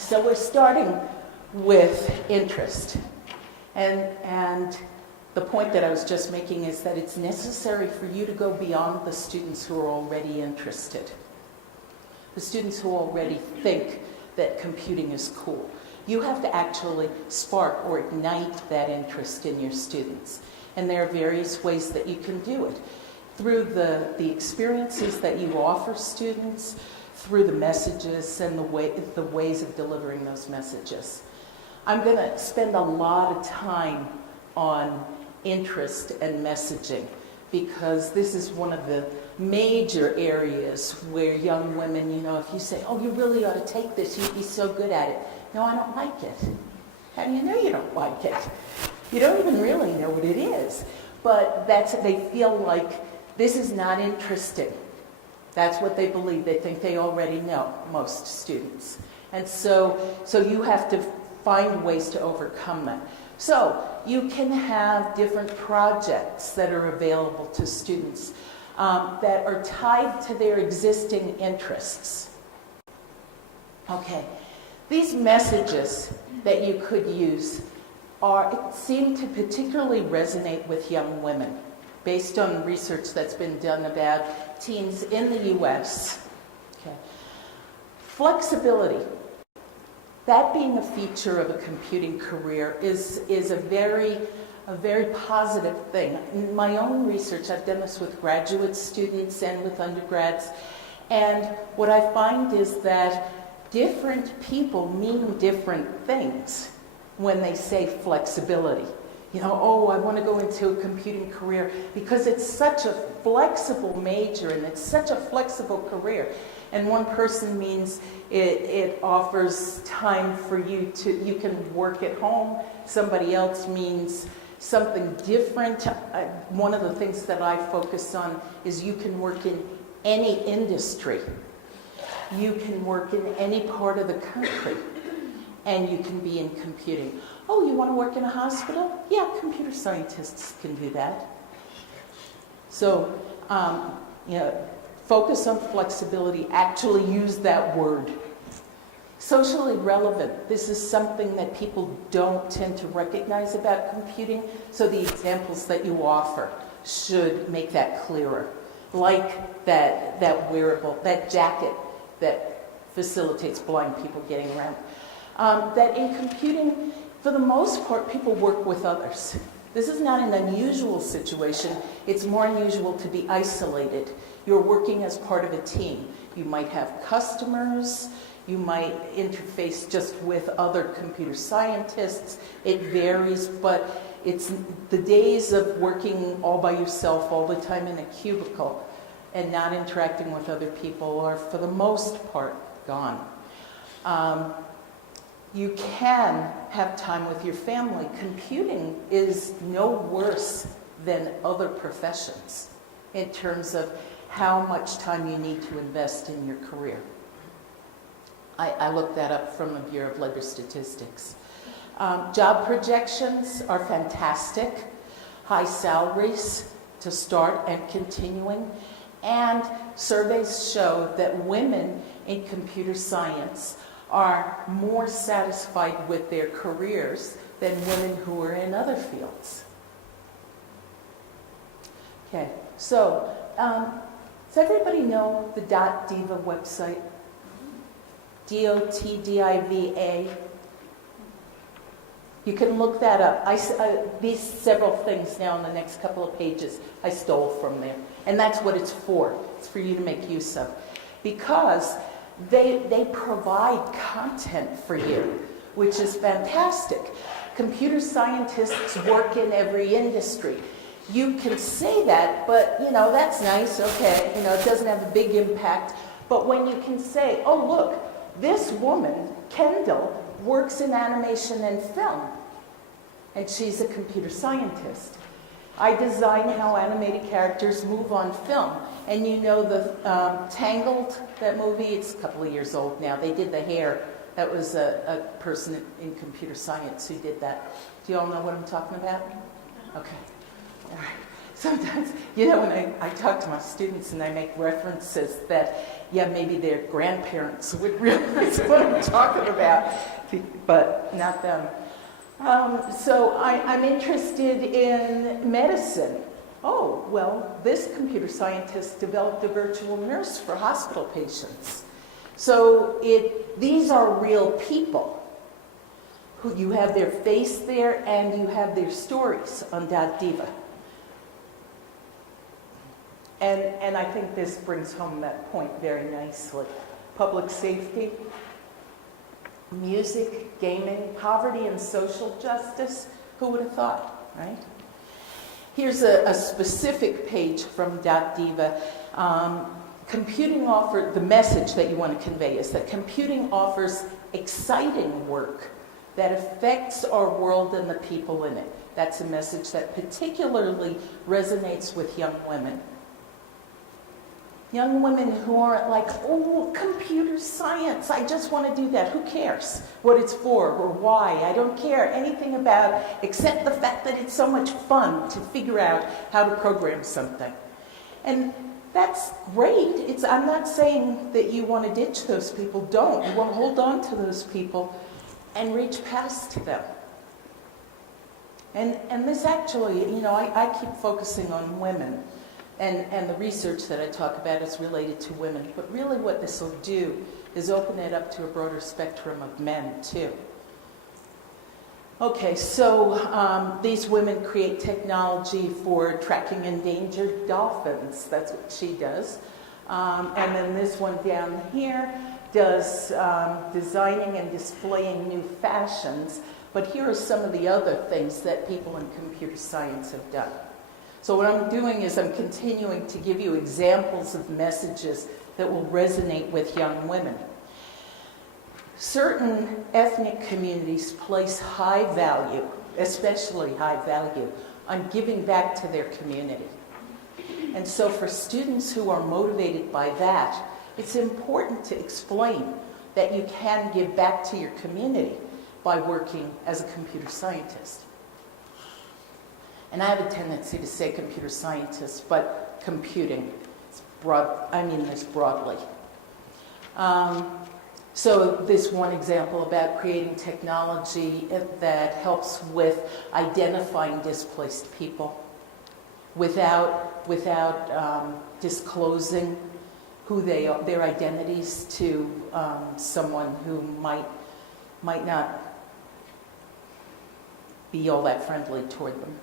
So we're starting with interest. And the point that I was just making is that it's necessary for you to go beyond the students who are already interested. The students who already think that computing is cool. You have to actually spark or ignite that interest in your students. And there are various ways that you can do it. Through the experiences that you offer students, through the messages and the ways of delivering those messages. I'm going to spend a lot of time on interest and messaging because this is one of the major areas where young women, you know, if you say, oh, you really ought to take this, you'd be so good at it. No, I don't like it. How do you know you don't like it? You don't even really know what it is. But they feel like this is not interesting. That's what they believe. They think they already know, most students. And so you have to find ways to overcome that. So you can have different projects that are available to students that are tied to their existing interests. Okay, these messages that you could use seem to particularly resonate with young women, based on research that's been done about teens in the U.S. Okay. Flexibility. That being a feature of a computing career is a very positive thing. In my own research, I've done this with graduate students and with undergrads, and what I find is that different people mean different things when they say flexibility. You know, oh, I want to go into a computing career because it's such a flexible major and it's such a flexible career. And one person means it offers time for you can work at home. Somebody else means something different. One of the things that I focus on is you can work in any industry. You can work in any part of the country. And you can be in computing. Oh, you want to work in a hospital? Yeah, computer scientists can do that. So, focus on flexibility. Actually use that word. Socially relevant. This is something that people don't tend to recognize about computing, so the examples that you offer should make that clearer. Like that wearable, that jacket that facilitates blind people getting around. That in computing, for the most part, people work with others. This is not an unusual situation. It's more unusual to be isolated. You're working as part of a team. You might have customers. You might interface just with other computer scientists. It varies, but it's the days of working all by yourself all the time in a cubicle and not interacting with other people are, for the most part, gone. You can have time with your family. Computing is no worse than other professions in terms of how much time you need to invest in your career. I looked that up from the Bureau of Labor Statistics. Job projections are fantastic. High salaries to start and continuing. And surveys show that women in computer science are more satisfied with their careers than women who are in other fields. Okay, so does everybody know the .diva website? DOTDIVA. You can look that up. These several things now in the next couple of pages I stole from there. And that's what it's for. It's for you to make use of. Because they provide content for you, which is fantastic. Computer scientists work in every industry. You can say that, but that's nice, okay, it doesn't have a big impact. But when you can say, oh look, this woman, Kendall, works in animation and film, and she's a computer scientist. I design how animated characters move on film. And the Tangled, that movie, it's a couple of years old now. They did the hair. That was a person in computer science who did that. Do you all know what I'm talking about? Okay. All right. sometimes, when I talk to my students and I make references that, yeah, maybe their grandparents would realize what I'm talking about, but not them. So I'm interested in medicine. Oh, well, this computer scientist developed a virtual nurse for hospital patients. So these are real people. Who you have their face there and you have their stories on .diva. And I think this brings home that point very nicely. Public safety, music, gaming, poverty and social justice. Who would have thought, right? Here's a specific page from .diva. Computing the message that you want to convey is that computing offers exciting work that affects our world and the people in it. That's a message that particularly resonates with young women. Young women who aren't like, oh, computer science, I just want to do that. Who cares what it's for or why? I don't care anything about except the fact that it's so much fun to figure out how to program something. And that's great. I'm not saying that you want to ditch those people. Don't. You want to hold on to those people and reach past them. And this actually, I keep focusing on women, and the research that I talk about is related to women, but really what this will do is open it up to a broader spectrum of men too. Okay, so these women create technology for tracking endangered dolphins. That's what she does. And then this one down here does designing and displaying new fashions, but here are some of the other things that people in computer science have done. So what I'm doing is I'm continuing to give you examples of messages that will resonate with young women. Certain ethnic communities place high value, especially high value, on giving back to their community. And so for students who are motivated by that, it's important to explain that you can give back to your community by working as a computer scientist. And I have a tendency to say computer scientist, but computing, it's this broadly. So this one example about creating technology that helps with identifying displaced people without disclosing who they are, their identities to someone who might not be all that friendly toward them.